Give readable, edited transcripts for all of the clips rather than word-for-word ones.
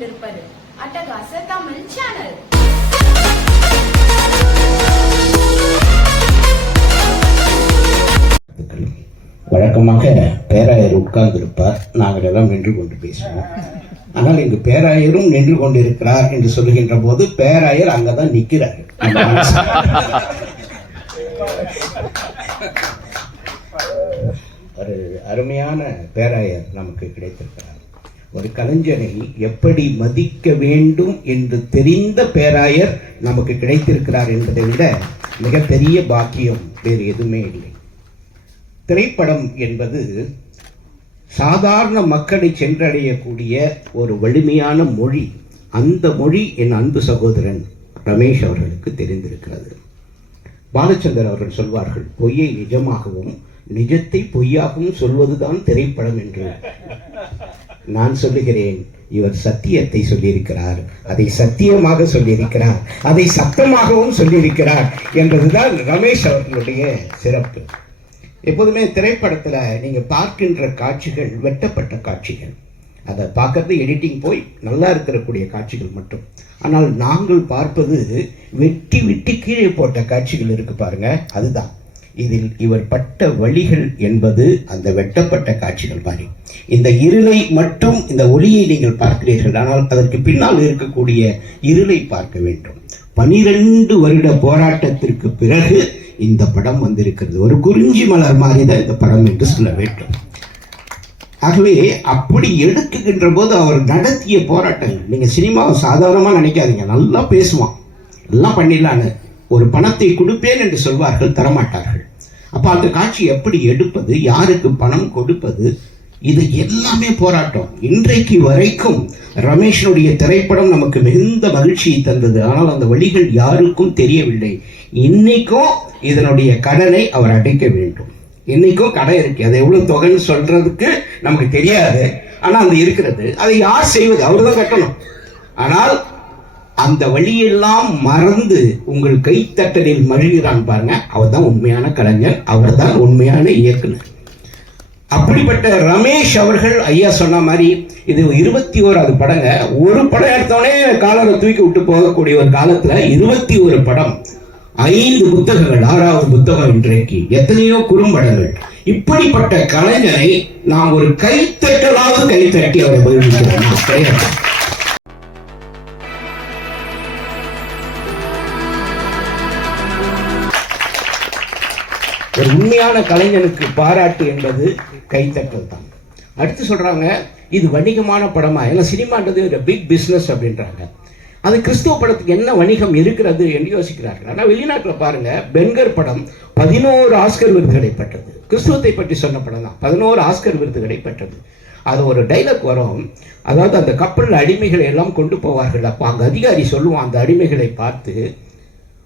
கொண்டிருப்பது அட்டகாச தமிழ் சேனல். வழக்கமாக பேராயர் உட்கார்ந்திருப்பார், நாங்கள் எல்லாம் நின்று கொண்டு பேசுவோம். ஆனால் இங்கு பேராயரும் நின்று கொண்டிருக்கிறார் என்று சொல்லுகின்ற போது பேராயர் அங்கதான் நிற்கிறார். ஒரு அருமையான பேராயர் நமக்கு கிடைத்திருக்கிறார். ஒரு கலைஞனை எப்படி மதிக்க வேண்டும் என்று தெரிந்த பேராயர் நமக்கு கிடைத்திருக்கிறார் என்பதை விட மிகப்பெரிய பாக்கியம் வேறு எதுவுமே இல்லை. திரைப்படம் என்பது சாதாரண மக்களை சென்றடையக்கூடிய ஒரு வலிமையான மொழி. அந்த மொழி என் அன்பு சகோதரன் ரமேஷ் அவர்களுக்கு தெரிந்திருக்கிறது. பாலச்சந்தர் அவர்கள் சொல்வார்கள், பொய்யை நிஜமாகவும் நிஜத்தை பொய்யாகவும் சொல்வதுதான் திரைப்படம் என்று. நான் சொல்லுகிறேன், இவர் சத்தியத்தை சொல்லியிருக்கிறார், அதை சத்தியமாக சொல்லியிருக்கிறார், அதை சத்தமாகவும் சொல்லியிருக்கிறார் என்பதுதான் ரமேஷ் அவர்களுடைய சிறப்பு. எப்போதுமே திரைப்படத்தில் நீங்கள் பார்க்கின்ற காட்சிகள் வெட்டப்பட்ட காட்சிகள், அதை பார்க்கறது எடிட்டிங் போய் நல்லா இருக்கக்கூடிய காட்சிகள் மட்டும். ஆனால் நாங்கள் பார்ப்பது வெட்டி விட்டு கீழே போட்ட காட்சிகள் இருக்கு பாருங்க, அதுதான். இதில் இவர் பட்ட வழிகள் என்பது அந்த வெட்டப்பட்ட காட்சிகள் மாதிரி. இந்த இருளை மட்டும், இந்த ஒளியை நீங்கள் பார்க்கிறீர்கள், ஆனால் அதற்கு பின்னால் இருக்கக்கூடிய இருளை பார்க்க வேண்டும். 12 வருட போராட்டத்திற்கு பிறகு இந்த படம் வந்திருக்கிறது. ஒரு குறிஞ்சி மலர் மாதிரி தான் இந்த படம் என்று சொல்ல வேண்டும். ஆகவே அப்படி எடுக்குகின்ற போது அவர் நடத்திய போராட்டங்கள், நீங்க சினிமாவை சாதாரணமாக நினைக்காதீங்க. நல்லா பேசுவான், எல்லாம் பண்ணிடலான்னு. ஒரு பணத்தை கொடுப்பேன் என்று சொல்வார்கள், தரமாட்டார்கள். அப்ப அந்த காட்சி எப்படி எடுப்பது, யாருக்கு பணம் கொடுப்பது, இது எல்லாமே போராட்டம். இன்றைக்கு வரைக்கும் ரமேஷனுடைய திரைப்படம் நமக்கு மிகுந்த மகிழ்ச்சியை தந்தது. ஆனால் அந்த வழிகள் யாருக்கும் தெரியவில்லை. இன்னைக்கும் இதனுடைய கடனை அவர் அடைக்க வேண்டும். இன்னைக்கும் கடை இருக்கு, அதை எவ்வளவு தொகைன்னு சொல்றதுக்கு நமக்கு தெரியாது. ஆனா அந்த இருக்கிறது, அதை யார் செய்வது? அவர் தான் கட்டணும். ஆனால் அந்த வழியெல்லாம் மறந்து உங்கள் கைத்தட்டலில் மழுகிறான் பாருங்க, அவர் தான் உண்மையான கலைஞர், அவர் தான் உண்மையான இயக்குனர். அப்படிப்பட்ட ரமேஷ் அவர்கள் ஐயா சொன்ன மாதிரி இது 21வது படங்க. ஒரு படம் எடுத்தோடனே காலரை தூக்கி விட்டு போகக்கூடிய ஒரு காலத்துல 21 படம், 5 புத்தகங்கள், 6வது புத்தகம் இன்றைக்கு, எத்தனையோ குறும்படங்கள். இப்படிப்பட்ட கலைஞரை நாம் ஒரு கைத்தட்டலாவது கைத்தட்டி அவரை பதிலளிக்கிறோம். ஒரு உண்மையான கலைஞனுக்கு பாராட்டு என்பது கைத்தட்டல் தான். அடுத்து சொல்றாங்க, இது வணிகமான படமா? ஏன்னா சினிமான்றது ஒரு பிக் பிஸ்னஸ் அப்படின்றாங்க. அது கிறிஸ்துவ படத்துக்கு என்ன வணிகம் இருக்கிறது என்று யோசிக்கிறார்கள். ஆனால் வெளிநாட்டில் பாருங்க, பென்கர் படம் 11 ஆஸ்கர் விருதுகளை பெற்றது. கிறிஸ்துவத்தை பற்றி சொன்ன படம் தான், 11 ஆஸ்கர் விருதுகளை பெற்றது. அது ஒரு டைலாக் வரும், அதாவது அந்த கப்பலில் அடிமைகளை எல்லாம் கொண்டு போவார்கள். அப்போ அங்கே அதிகாரி சொல்லுவான் அந்த அடிமைகளை பார்த்து,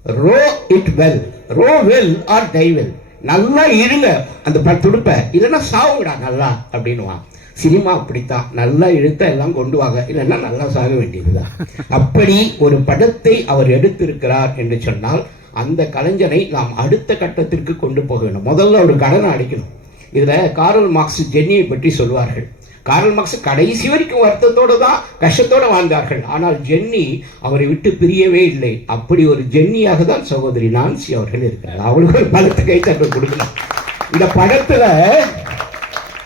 row it well, row well or die well, நல்லா இழுங்க அந்த துடுப்ப, இல்லைன்னா சாவுங்கடா நல்லா அப்படின்னுவான். சினிமா அப்படித்தான், நல்லா இழுத்த எல்லாம் கொண்டு வாங்க, இல்லைன்னா நல்லா சாக வேண்டியதுதான். அப்படி ஒரு படத்தை அவர் எடுத்திருக்கிறார் என்று சொன்னால் அந்த கலைஞனை நாம் அடுத்த கட்டத்திற்கு கொண்டு போக வேண்டும். முதல்ல ஒரு கடனை அடைக்கணும். இதுல காரல் மார்க்ஸ் ஜென்னியை பற்றி சொல்வார்கள். காரல் மார்க்ஸ் கடைசி வரைக்கும் வருத்தத்தோடு தான், கஷ்டத்தோடு வாழ்ந்தார்கள். ஆனால் ஜென்னி அவரை விட்டு பிரியவே இல்லை. அப்படி ஒரு ஜென்னியாக தான் சகோதரி நான்சி அவர்கள் இருக்கிறார். அவளுக்கு ஒரு பலத்து கைத்தட்டல் கொடுக்கணும். இந்த படத்துல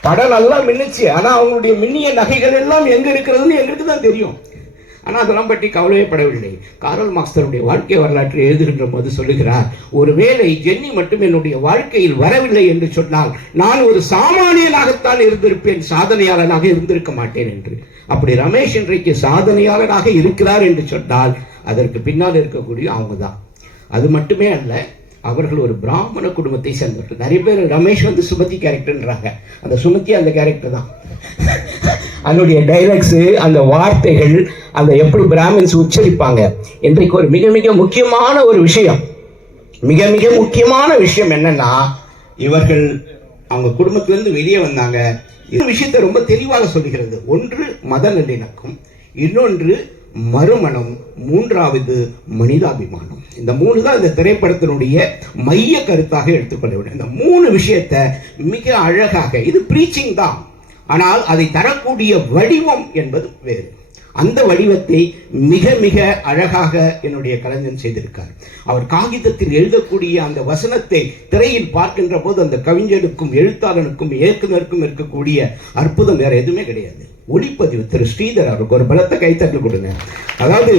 படம் நல்லா மின்னுச்சு, ஆனா அவங்களுடைய மின்னிய நகைகள் எல்லாம் எங்க இருக்கிறதுன்னு எங்களுக்கு தான் தெரியும். ஆனால் அதெல்லாம் பற்றி கவலையப்படவில்லை. காரல் மார்க்ஸ் தன்னுடைய வாழ்க்கை வரலாற்றை எழுதுகின்ற போது சொல்லுகிறார், ஒருவேளை ஜென்னி மட்டும் என்னுடைய வாழ்க்கையில் வரவில்லை என்று சொன்னால் நான் ஒரு சாமானியனாகத்தான் இருந்திருப்பேன், சாதனையாளனாக இருந்திருக்க மாட்டேன் என்று. அப்படி ரமேஷ் இன்றைக்கு சாதனையாளனாக இருக்கிறார் என்று சொன்னால் அதற்கு பின்னால் இருக்கக்கூடிய அவங்க தான். அது மட்டுமே அல்ல, அவர்கள் ஒரு பிராமண குடும்பத்தை சேர்ந்தவர்கள். நிறைய பேர் ரமேஷ் வந்து சுமதி கேரக்டர்ன்றாங்க, அந்த சுமதி அந்த கேரக்டர் தான். அதனுடைய டைலாக்ஸ், அந்த வார்த்தைகள், அந்த எப்படி பிராமின்ஸ் உச்சரிப்பாங்க. இன்றைக்கு ஒரு மிக மிக முக்கியமான ஒரு விஷயம், மிக மிக முக்கியமான விஷயம் என்னன்னா, இவர்கள் அவங்க குடும்பத்திலிருந்து வெளியே வந்தாங்க. இந்த விஷயத்தை ரொம்ப தெளிவாக சொல்லுகிறது. ஒன்று மத நல்லிணக்கம், இன்னொன்று மறுமணம், 3வது மனிதாபிமானம். இந்த 3 தான் இந்த திரைப்படத்தினுடைய மைய கருத்தாக எடுத்துக்கொள்ள வேண்டும். இந்த 3 விஷயத்தை மிக அழகாக, இது பிரீச்சிங் தான், ஆனால் அதை தரக்கூடிய வடிவம் என்பது வேறு. அந்த வடிவத்தை மிக மிக அழகாக என்னுடைய கலைஞன் செய்திருக்கார். அவர் காகிதத்தில் எழுதக்கூடிய அந்த வசனத்தை திரையில் பார்க்கின்ற போது அந்த கவிஞனுக்கும் எழுத்தாளனுக்கும் இயக்குனருக்கும் இருக்கக்கூடிய அற்புதம் வேற எதுவுமே கிடையாது. ஒளிப்பதிவு திரு ஸ்ரீதர் அவருக்கு ஒரு பலத்த கைத்தட்டல் கொடுங்க. அதாவது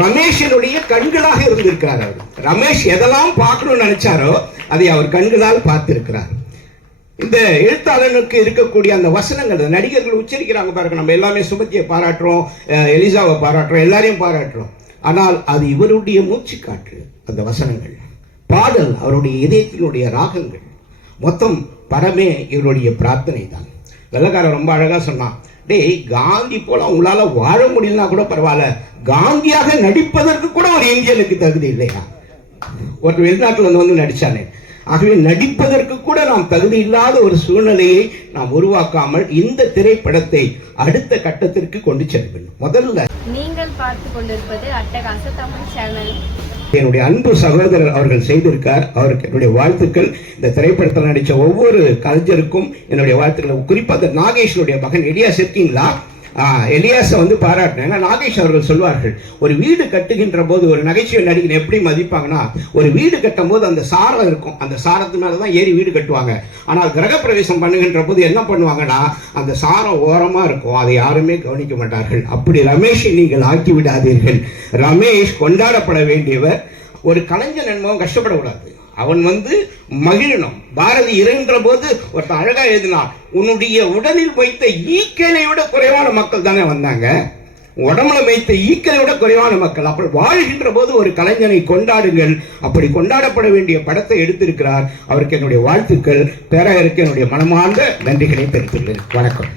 ரமேஷனுடைய கண்களாக இருந்திருக்கிறார். அவர் ரமேஷ் எதெல்லாம் பார்க்கணும்னு நினைச்சாரோ அதை அவர் கண்களால் பார்த்திருக்கிறார். இந்த எழுத்தாளனுக்கு இருக்கக்கூடிய அந்த வசனங்கள் நடிகர்கள் உச்சரிக்கிறாங்க பாருங்க. நம்ம எல்லாமே சுமத்தியை பாராட்டுறோம், எலிசாவை பாராட்டுறோம், எல்லாரையும் பாராட்டுறோம். ஆனால் அது இவருடைய மூச்சு காற்று. அந்த வசனங்கள், பாடல், அவருடைய இதயத்தினுடைய ராகங்கள், மொத்தம் படமே இவருடைய பிரார்த்தனை தான். வெள்ளக்காரன் ரொம்ப அழகா சொன்னான், டேய் காந்தி போல உங்களால வாழ முடியலனா கூட பரவாயில்ல, காந்தியாக நடிப்பதற்கு கூட ஒரு இந்தியனுக்கு தகுதி இல்லையா? ஒரு வெளிநாட்டில் வந்து நடிச்சானே. ஆகவே நடிப்பதற்கு கூட நாம் தகுதி இல்லாத ஒரு சூழ்நிலையை நாம் உருவாக்காமல் இந்த திரைப்படத்தை அடுத்த கட்டத்திற்கு கொண்டு செல்ல வேண்டும். முதல்ல நீங்கள் பார்த்து கொண்டிருப்பது அட்டகாச தமிழ் சேனல். என்னுடைய அன்பு சகோதரர் அவர்கள் செய்திருக்கார். அவருக்கு என்னுடைய வாழ்த்துக்கள். இந்த திரைப்படத்தில் நடித்த ஒவ்வொரு கலைஞருக்கும் என்னுடைய வாழ்த்துக்கள். குறிப்பாக நாகேஷனுடைய மகன் எலியாஸ் இருக்கீங்களா? எலியாஸை வந்து பாராட்டினேன். ஏன்னா நாகேஷ் அவர்கள் சொல்வார்கள், ஒரு வீடு கட்டுகின்ற போது ஒரு நகைச்சுவை நடிகை எப்படி மதிப்பாங்கன்னா, ஒரு வீடு கட்டும் போது அந்த சாரம் இருக்கும், அந்த சாரத்து மேலே தான் ஏறி வீடு கட்டுவாங்க. ஆனால் கிரகப்பிரவேசம் பண்ணுகின்ற போது என்ன பண்ணுவாங்கன்னா, அந்த சாரம் ஓரமாக இருக்கும், அதை யாருமே கவனிக்க மாட்டார்கள். அப்படி ரமேஷை நீங்கள் ஆக்கி விடாதீர்கள். ரமேஷ் கொண்டாடப்பட வேண்டியவர். ஒரு கலைஞன் என்பவன் கஷ்டப்படக்கூடாது, அவன் வந்து மகிழணும். பாரதி இறங்கின்ற போது ஒருத்தன் அழகா எழுதினான், உன்னுடைய உடலில் வைத்த ஈக்களை விட குறைவான மக்கள் தானே வந்தாங்க, உடம்புல வைத்த ஈக்களை விட குறைவான மக்கள். அப்படி வாழ்கின்ற போது ஒரு கலைஞனை கொண்டாடுங்கள். அப்படி கொண்டாடப்பட வேண்டிய படத்தை எடுத்திருக்கிறார். அவருக்கு என்னுடைய வாழ்த்துக்கள். பேராயருக்கு என்னுடைய மனமார்ந்த நன்றிகளை தெரிவித்துள்ளேன். வணக்கம்.